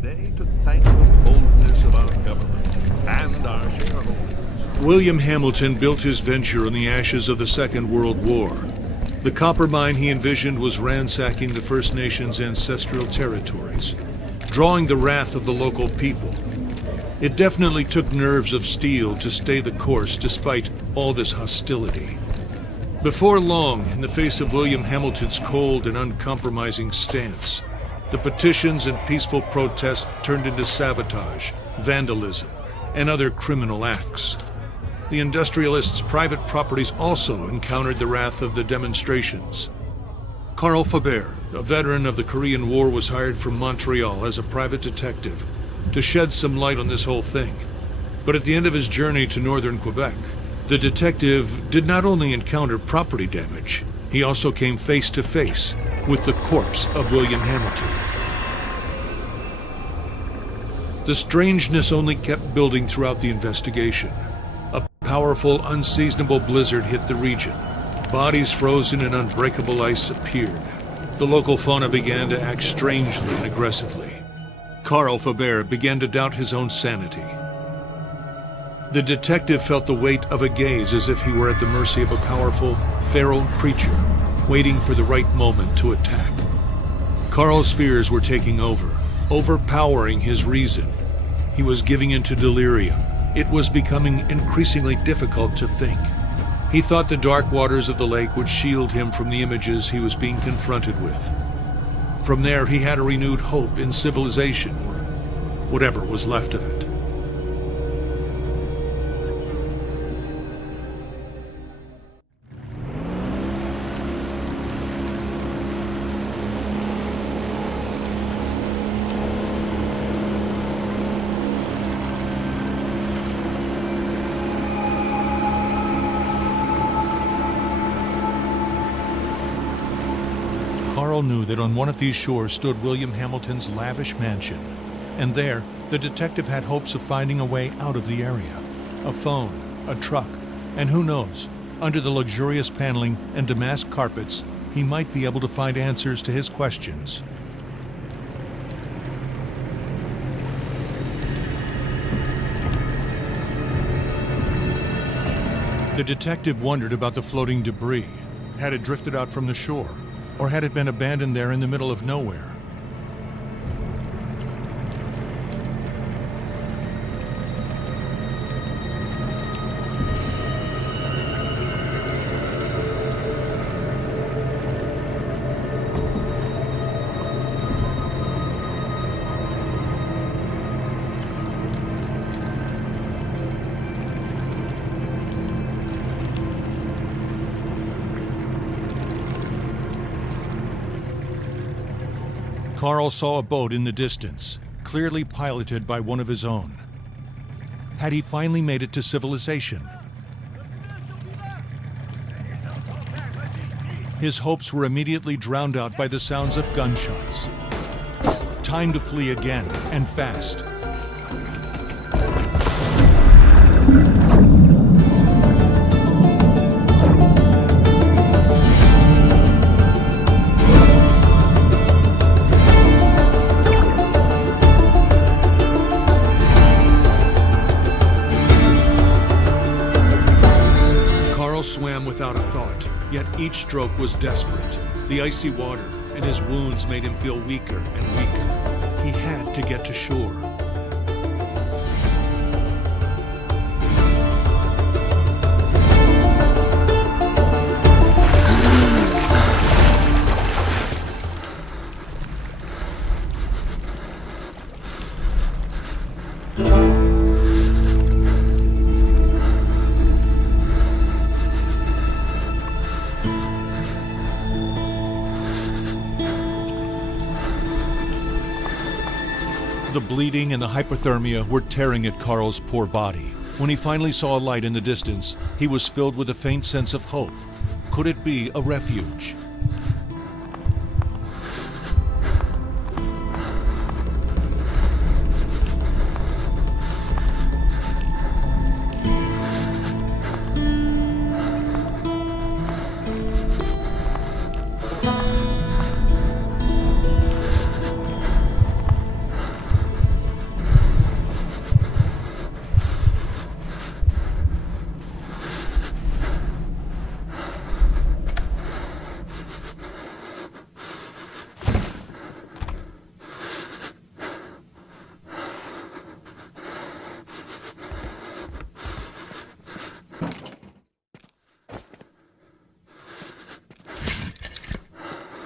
today to thank the boldness of our government and our shareholders. William Hamilton built his venture on the ashes of the Second World War. The copper mine he envisioned was ransacking the First Nations' ancestral territories, drawing the wrath of the local people. It definitely took nerves of steel to stay the course despite all this hostility. Before long, in the face of William Hamilton's cold and uncompromising stance, the petitions and peaceful protests turned into sabotage, vandalism, and other criminal acts. The industrialists' private properties also encountered the wrath of the demonstrations. Carl Faubert, a veteran of the Korean War, was hired from Montreal as a private detective to shed some light on this whole thing. But at the end of his journey to northern Quebec, the detective did not only encounter property damage, he also came face to face with the corpse of William Hamilton. The strangeness only kept building throughout the investigation. A powerful, unseasonable blizzard hit the region. Bodies frozen in unbreakable ice appeared. The local fauna began to act strangely and aggressively. Carl Faubert began to doubt his own sanity. The detective felt the weight of a gaze as if he were at the mercy of a powerful, feral creature, waiting for the right moment to attack. Carl's fears were taking over, overpowering his reason. He was giving into delirium. It was becoming increasingly difficult to think. He thought the dark waters of the lake would shield him from the images he was being confronted with. From there, he had a renewed hope in civilization, or whatever was left of it. Carl knew that on one of these shores stood William Hamilton's lavish mansion, and there the detective had hopes of finding a way out of the area. A phone, a truck, and who knows, under the luxurious paneling and damask carpets, he might be able to find answers to his questions. The detective wondered about the floating debris. Had it drifted out from the shore? Or had it been abandoned there in the middle of nowhere? Carl saw a boat in the distance, clearly piloted by one of his own. Had he finally made it to civilization? His hopes were immediately drowned out by the sounds of gunshots. Time to flee again, and fast. Swam without a thought, yet each stroke was desperate. The icy water and his wounds made him feel weaker and weaker. He had to get to shore. The bleeding and the hypothermia were tearing at Carl's poor body. When he finally saw a light in the distance, he was filled with a faint sense of hope. Could it be a refuge?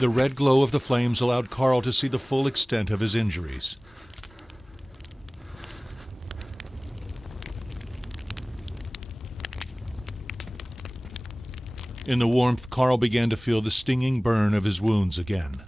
The red glow of the flames allowed Carl to see the full extent of his injuries. In the warmth, Carl began to feel the stinging burn of his wounds again.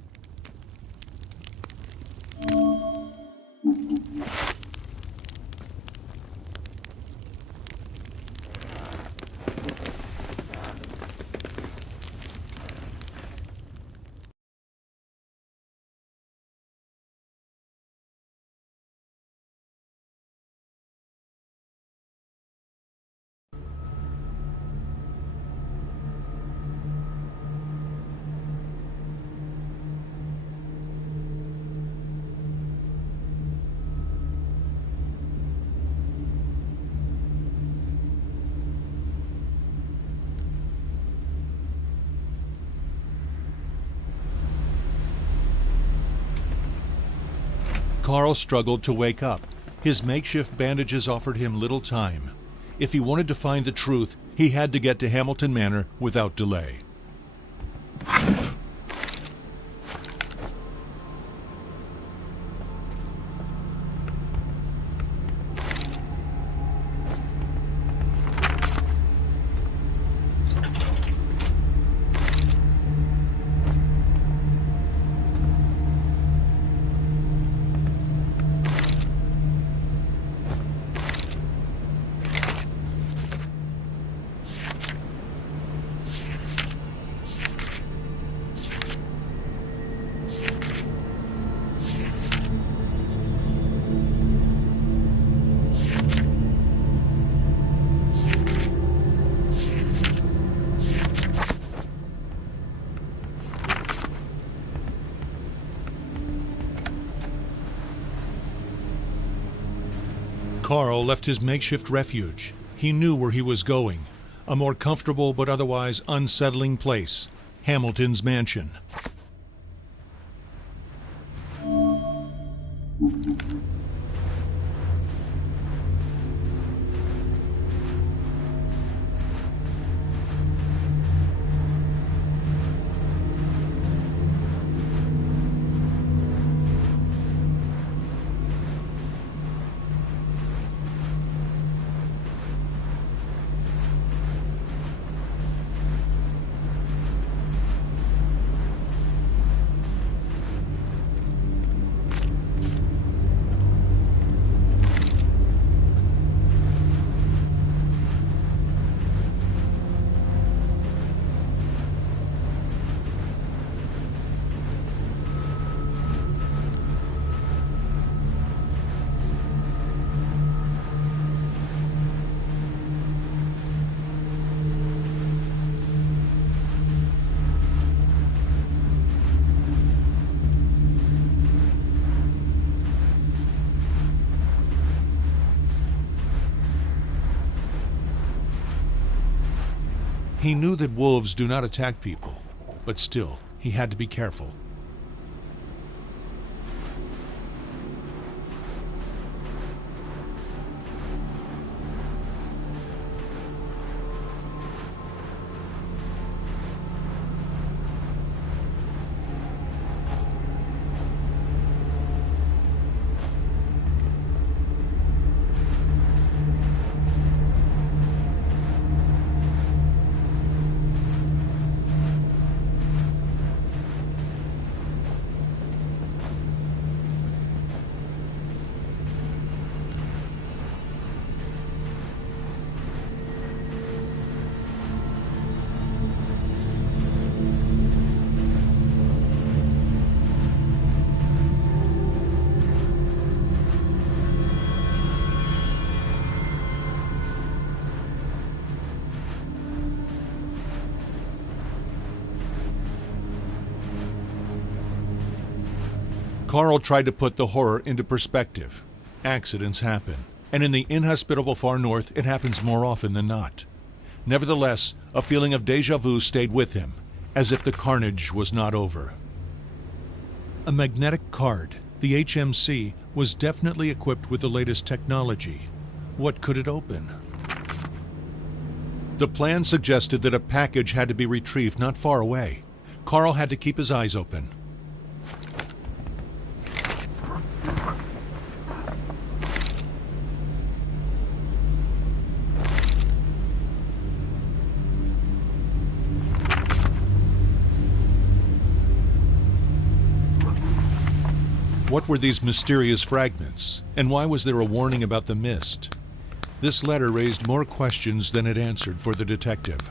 Carl struggled to wake up. His makeshift bandages offered him little time. If he wanted to find the truth, he had to get to Hamilton Manor without delay. Carl left his makeshift refuge. He knew where he was going, a more comfortable but otherwise unsettling place, Hamilton's mansion. He knew that wolves do not attack people, but still, he had to be careful. Carl tried to put the horror into perspective. Accidents happen, and in the inhospitable far north, it happens more often than not. Nevertheless, a feeling of déjà vu stayed with him, as if the carnage was not over. A magnetic card, the HMC, was definitely equipped with the latest technology. What could it open? The plan suggested that a package had to be retrieved not far away. Carl had to keep his eyes open. What were these mysterious fragments, and why was there a warning about the mist? This letter raised more questions than it answered for the detective.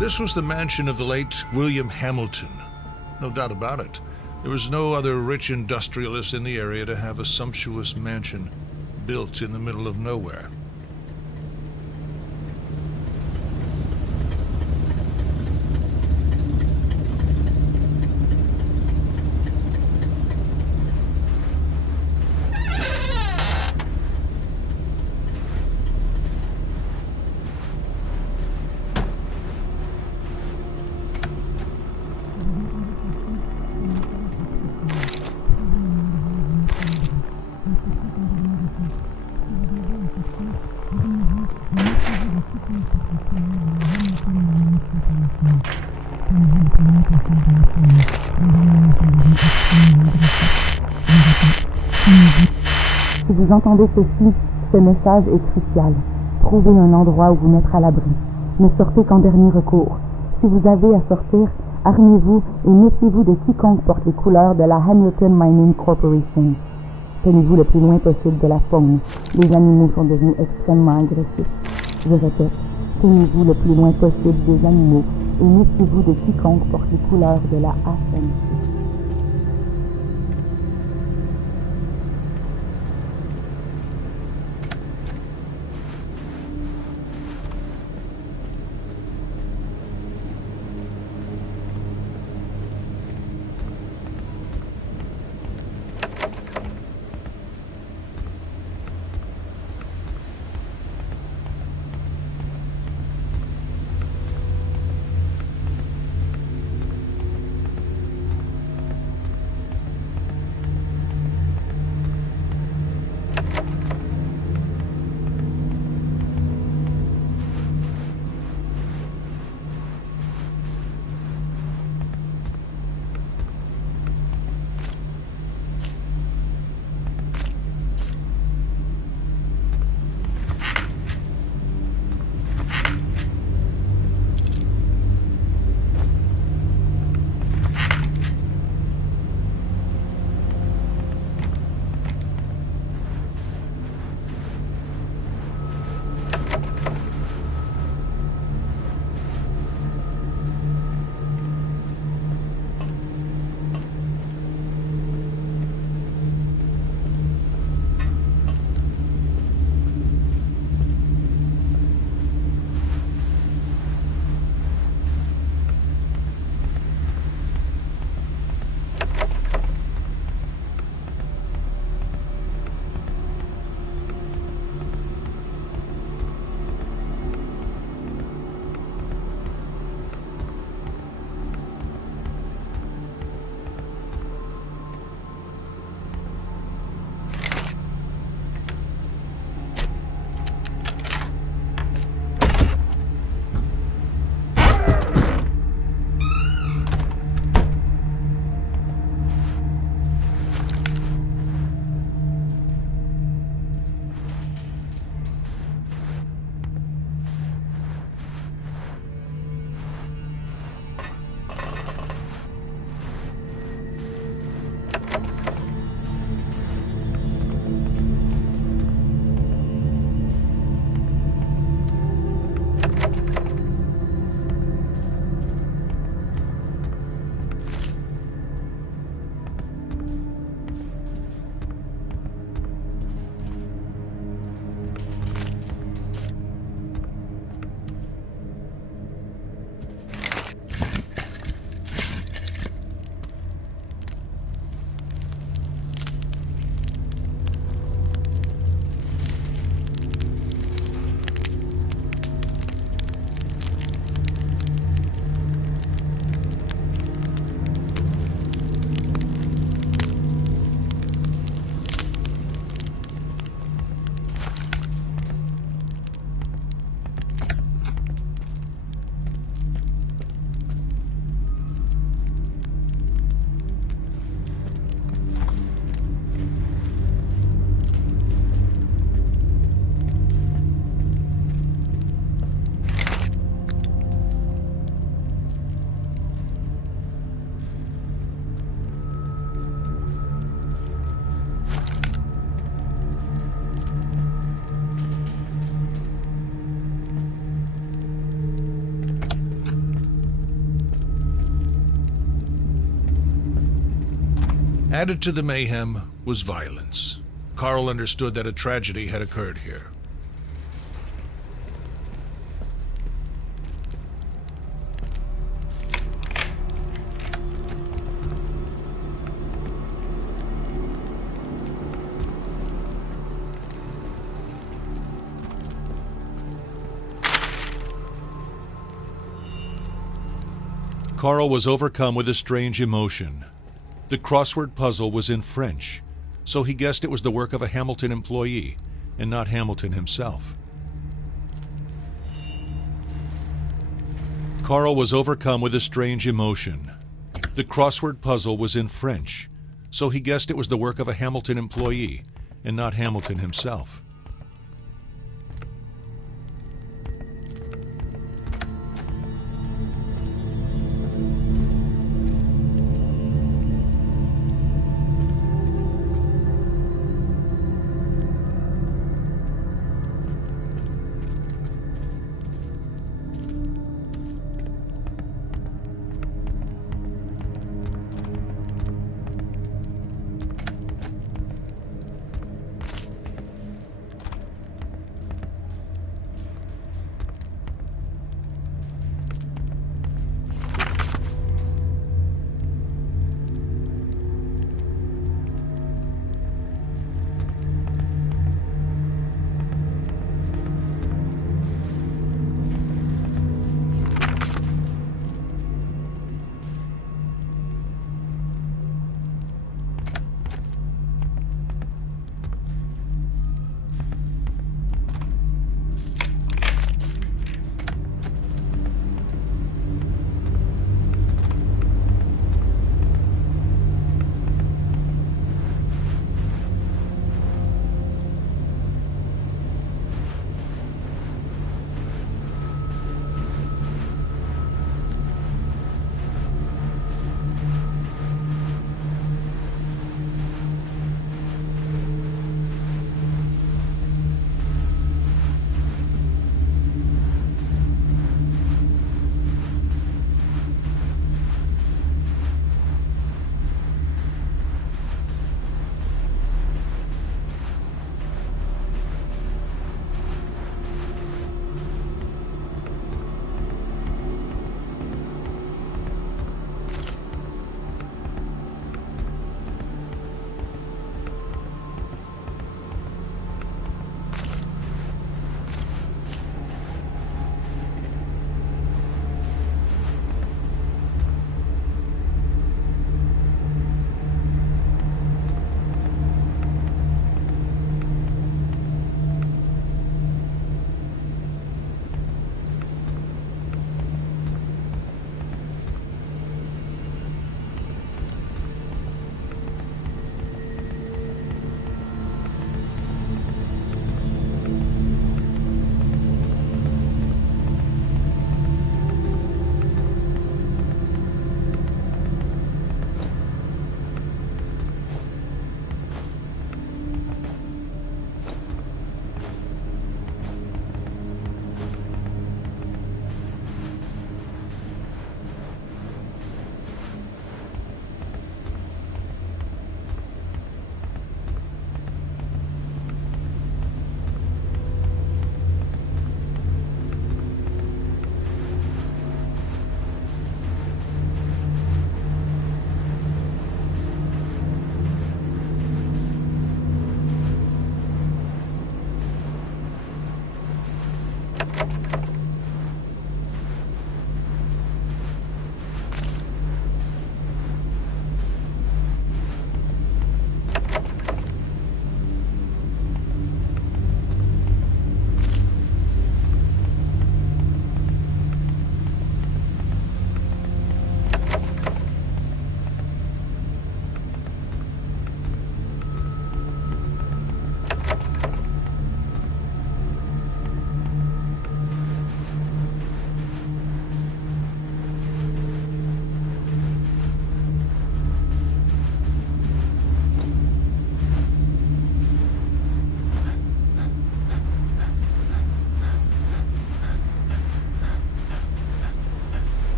This was the mansion of the late William Hamilton. No doubt about it. There was no other rich industrialist in the area to have a sumptuous mansion built in the middle of nowhere. Si vous entendez ceci, ce message est crucial. Trouvez un endroit où vous mettre à l'abri. Ne sortez qu'en dernier recours. Si vous avez à sortir, armez-vous et méfiez-vous de quiconque porte les couleurs de la Hamilton Mining Corporation. Tenez-vous le plus loin possible de la faune. Les animaux sont devenus extrêmement agressifs. Je répète, tenez-vous le plus loin possible des animaux et méfiez-vous de quiconque porte les couleurs de la HMC. Added to the mayhem was violence. Carl understood that a tragedy had occurred here. Carl was overcome with a strange emotion. The crossword puzzle was in French, so he guessed it was the work of a Hamilton employee and not Hamilton himself. Carl was overcome with a strange emotion. The crossword puzzle was in French, so he guessed it was the work of a Hamilton employee and not Hamilton himself.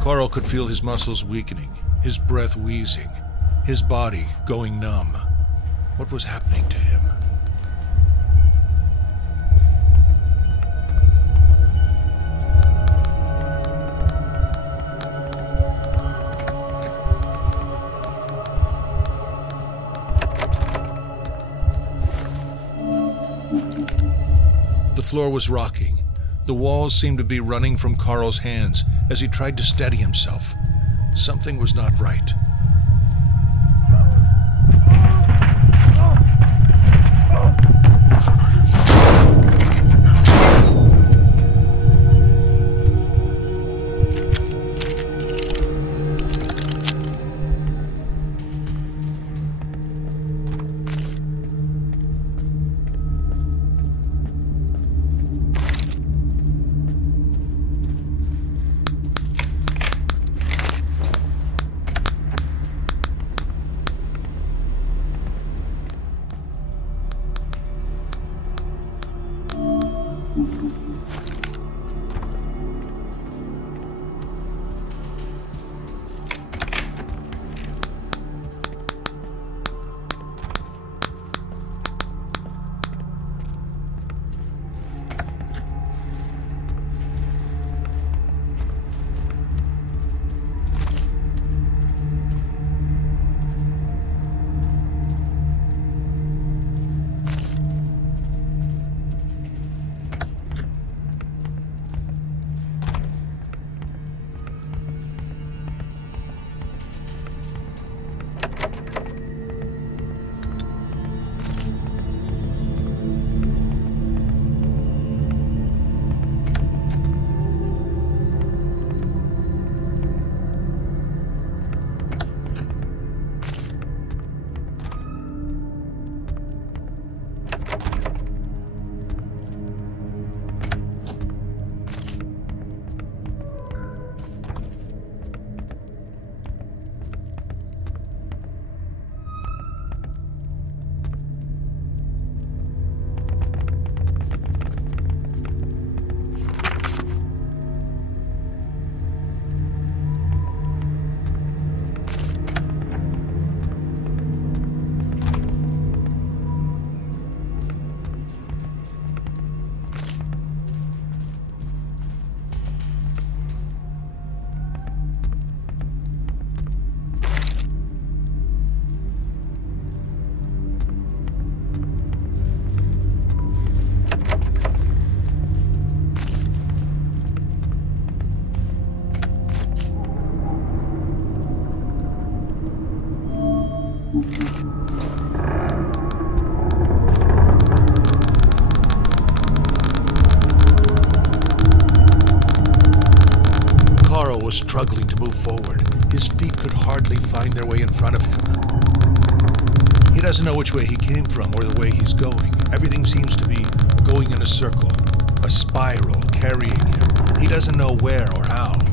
Carl could feel his muscles weakening, his breath wheezing, his body going numb. What was happening to him? The floor was rocking. The walls seemed to be running from Carl's hands as he tried to steady himself. Something was not right. Was struggling to move forward. His feet could hardly find their way in front of him. He doesn't know which way he came from or the way he's going. Everything seems to be going in a circle, a spiral carrying him. He doesn't know where or how.